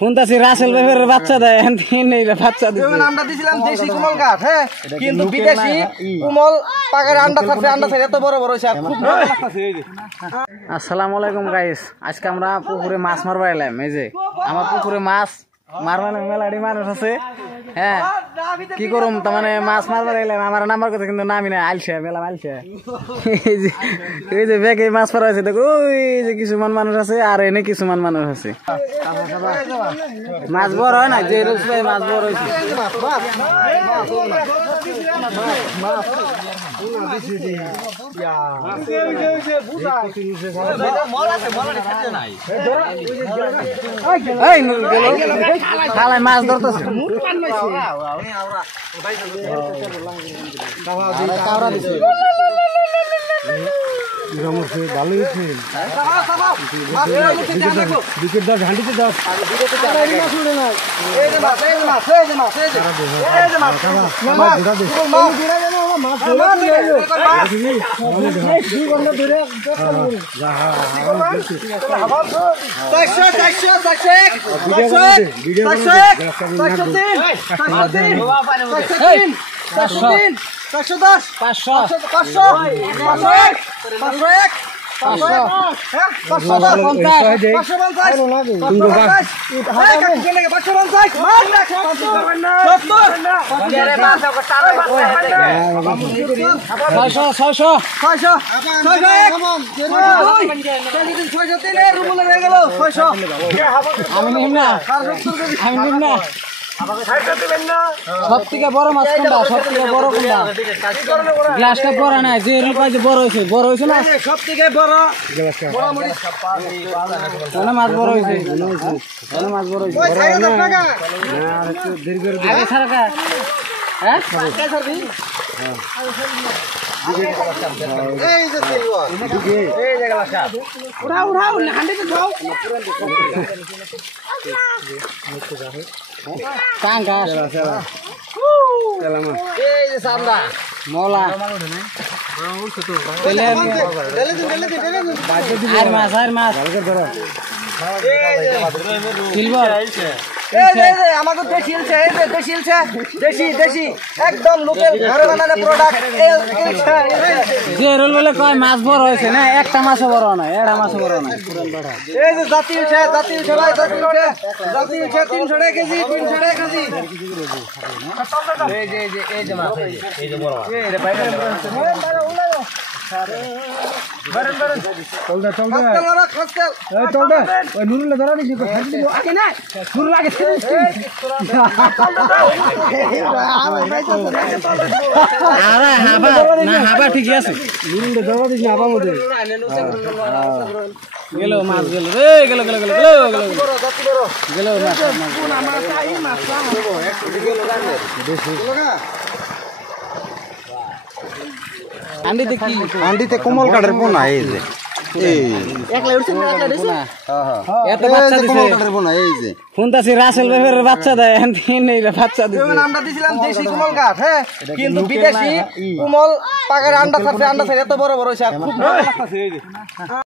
শুনতাছি রাসেল ভাইয়ের বাচ্চা দেয় বাচ্চা দিচ্ছে। আমরা দিছিলাম দেশি কোমল কাঠ, হ্যাঁ, কিন্তু বিদেশি কোমল পাকার আন্ডা থাকছে এত বড় বড় হইছে। আসসালামু আলাইকুম গাইস, আজকে আমরা পুকুরে মাছ মারবা এলাম। এই যে আমার পুকুরে মাছ মারবা মেলাডি মানুষ আছে। হ্যাঁ, কি করুম তার মানে মাছ মারবার এলাম। আমার নাম্বার কথা কিন্তু নামি না, আলসা মেলা আলসা। এই যে ব্যাগে মাছ মারা আছে, দেখো ওই যে কিছুমান মানুষ আছে আর এনে কিছুমান মানুষ আছে। মাছ বড় হয় না, যে মাছ বড় হয়েছে। খালায় মাছ ধরতেছে। সব থেকে বড় মাছ কোনটা? সব থেকে বড় কোনটা? গ্লাসটা বড় না, যে বড় হয়েছে না সব থেকে বড় মাছ বড় হয়েছে। মাছ বড় হয়েছে। মলা আর মাছ সিলভার আমাদের দেশি একদম লোকাল ঘরে বানানো প্রোডাক্ট। যে রোল বলে কয় মাছ বড় হয়েছে না, একটা মাছও বড় না, একটা মাছও বড় না। এই যে জাতি উঠে 300 টাকা কেজি, 300 টাকা কেজি। এই যে মাছ, এই যে বড় মাছ, এই রে বাইরে ঠিকই আছে। গেল মাছ গেল রে, গেল গেল গেল গেল গেল আন্ডিতে কোমল কাঠের পোনা। এই যে শুনতাছি রাসেল ভাইয়ের বাচ্চা দেয় বাচ্চা দিচ্ছে। আমরা দিছিলাম দেশি কোমল কাঠ, হ্যাঁ, কিন্তু বিদেশি কোমল পাকার আন্ডা থাকছে এত বড় বড় হইছে।